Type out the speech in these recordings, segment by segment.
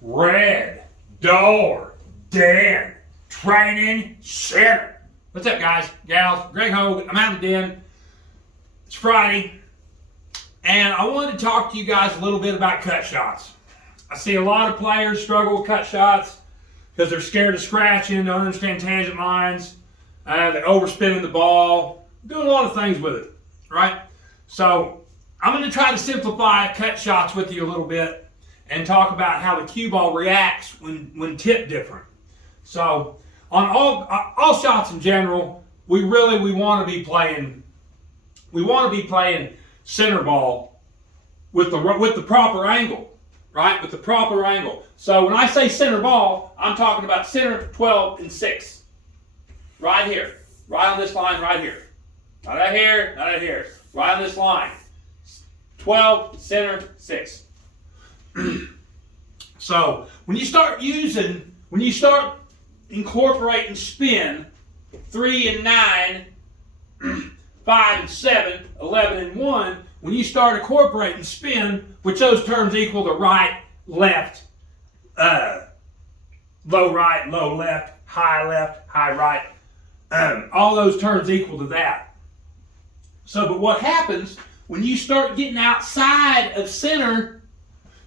red door, den, training center. What's up, guys, gals? Greg Hogue. I'm out of the den. It's Friday, and I wanted to talk to you guys a little bit about cut shots. I see a lot of players struggle with cut shots because they're scared of scratching, don't understand tangent lines, they're overspinning the ball, doing a lot of things with it, right? So I'm going to try to simplify cut shots with you a little bit and talk about how the cue ball reacts when tipped different. So on all shots in general, we want to be playing center ball with the proper angle, right? With the proper angle. So when I say center ball, I'm talking about center, 12, and 6. Right here. Right on this line right here. Not out here, not out here. Right on this line. 12, center, 6. So when you start incorporating spin, 3 and 9, 5 and 7, 11 and 1, when you start incorporating spin, which those terms equal to right, left, low right, low left, high right, all those terms equal to that. So, but what happens when you start getting outside of center,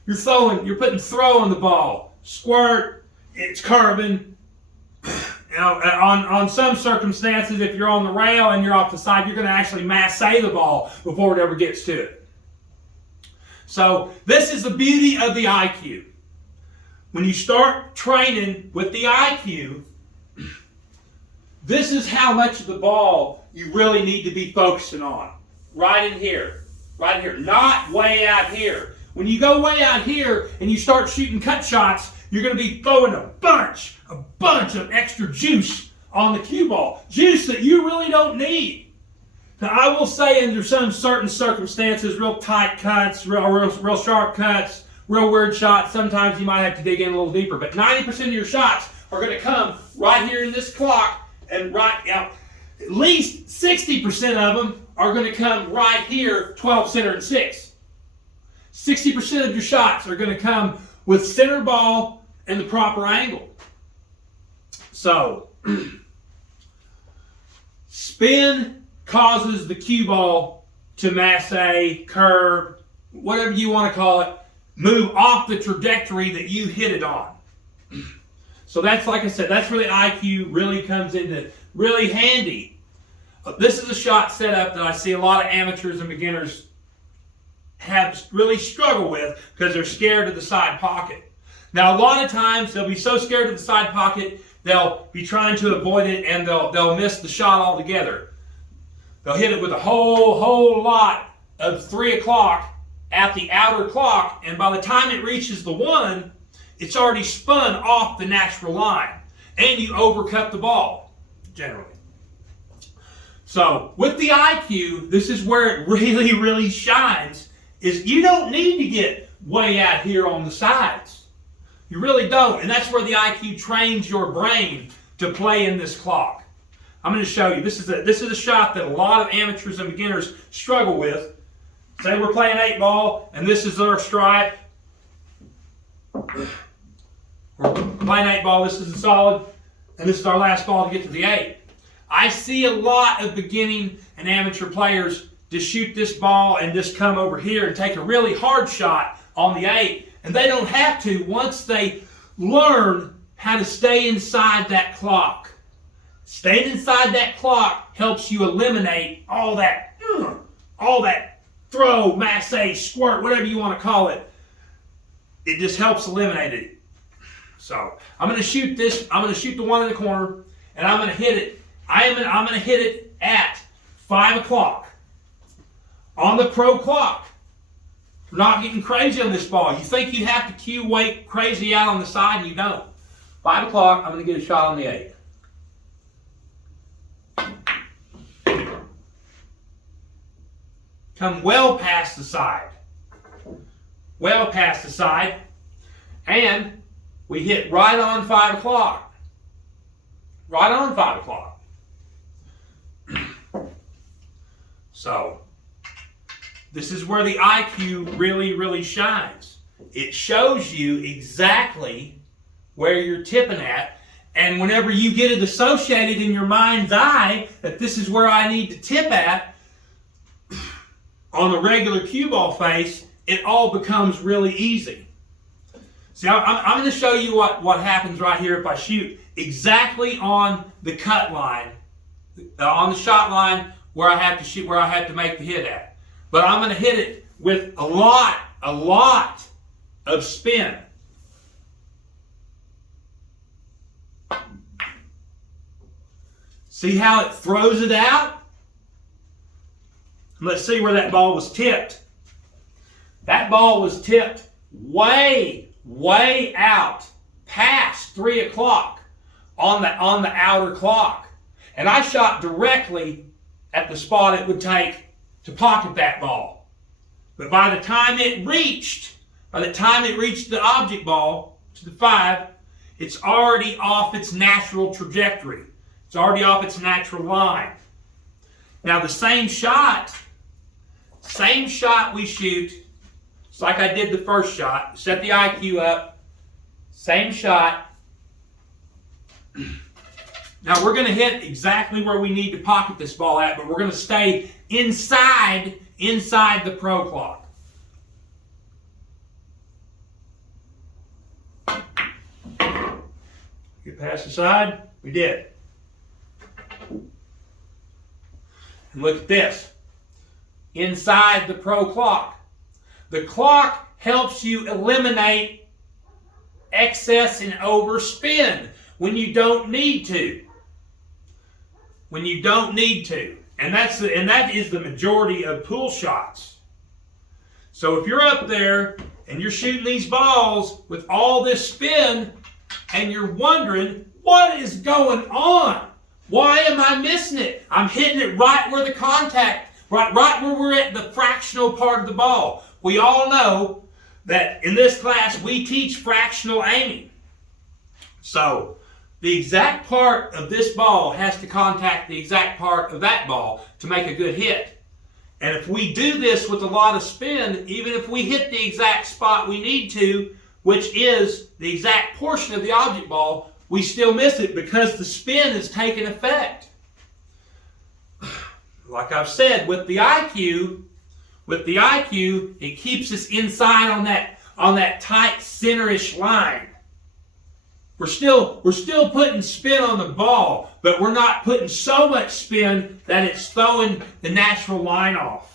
you're putting throw on the ball, squirt, it's curving. You know, on some circumstances, if you're on the rail and you're off the side, you're going to actually massé the ball before it ever gets to it. So this is the beauty of the ICUE. When you start training with the ICUE, this is how much of the ball you really need to be focusing on. Right in here. Right here. Not way out here. When you go way out here and you start shooting cut shots, you're going to be throwing a bunch of extra juice on the cue ball. Juice that you really don't need. Now, I will say under some certain circumstances, real tight cuts, real sharp cuts, real weird shots, sometimes you might have to dig in a little deeper. But 90% of your shots are going to come right here in this clock, and at least 60% of them are going to come right here, 12, center, and 6. 60% of your shots are going to come with center ball and the proper angle. So, spin causes the cue ball to massé, curve, whatever you want to call it, move off the trajectory that you hit it on. So that's, like I said, that's where the ICUE really comes into really handy. This is a shot setup that I see a lot of amateurs and beginners have really struggle with because they're scared of the side pocket. Now, a lot of times they'll be so scared of the side pocket, they'll be trying to avoid it and they'll miss the shot altogether. They'll hit it with a whole lot of 3 o'clock at the outer clock, and by the time it reaches the 1, it's already spun off the natural line, and you overcut the ball, generally. So, with the ICUE, this is where it really shines, is you don't need to get way out here on the sides. You really don't, and that's where the ICUE trains your brain to play in this clock. I'm going to show you. This is a shot that a lot of amateurs and beginners struggle with. Say we're playing 8 ball, and this is our stripe. We're playing 8 ball. This is a solid, and this is our last ball to get to the 8. I see a lot of beginning and amateur players just shoot this ball and just come over here and take a really hard shot on the 8. And they don't have to once they learn how to stay inside that clock. Staying inside that clock helps you eliminate all that throw, massé, squirt, whatever you want to call it. It just helps eliminate it. So I'm going to shoot this. I'm going to shoot the one in the corner, and I'm going to hit it. I'm going to hit it at 5 o'clock on the pro clock. We're not getting crazy on this ball. You think you have to cue weight crazy out on the side, and you don't. 5 o'clock, I'm going to get a shot on the 8. Come well past the side. Well past the side. And we hit right on 5 o'clock. Right on 5 o'clock. So, this is where the ICUE really shines. it shows you exactly where you're tipping at. And whenever you get it associated in your mind's eye that this is where I need to tip at, on the regular cue ball face, it all becomes really easy. See, I'm going to show you what happens right here if I shoot exactly on the cut line, on the shot line where I have to shoot, where I have to make the hit at. But I'm going to hit it with a lot of spin. See how it throws it out? Let's see where that ball was tipped. That ball was tipped way out past 3 o'clock on the outer clock. And I shot directly at the spot it would take to pocket that ball. But by the time it reached the object ball to the 5, it's already off its natural trajectory. It's already off its natural line. Now the same shot we shoot, it's like I did the first shot. Set the ICUE up, same shot. Now we're going to hit exactly where we need to pocket this ball at, but we're going to stay inside the pro clock. Get past the side, we did. And look at this. Inside the pro clock. The clock helps you eliminate excess and overspin when you don't need to. When you don't need to. And that is the majority of pool shots. So if you're up there and you're shooting these balls with all this spin and you're wondering, what is going on? Why am I missing it? I'm hitting it right where the contact, right where we're at the fractional part of the ball. We all know that in this class we teach fractional aiming. So the exact part of this ball has to contact the exact part of that ball to make a good hit. And if we do this with a lot of spin, even if we hit the exact spot we need to, which is the exact portion of the object ball, we still miss it because the spin is taking effect. Like I've said, with the ICUE, it keeps us inside on that tight centerish line. We're still putting spin on the ball, but we're not putting so much spin that it's throwing the natural line off.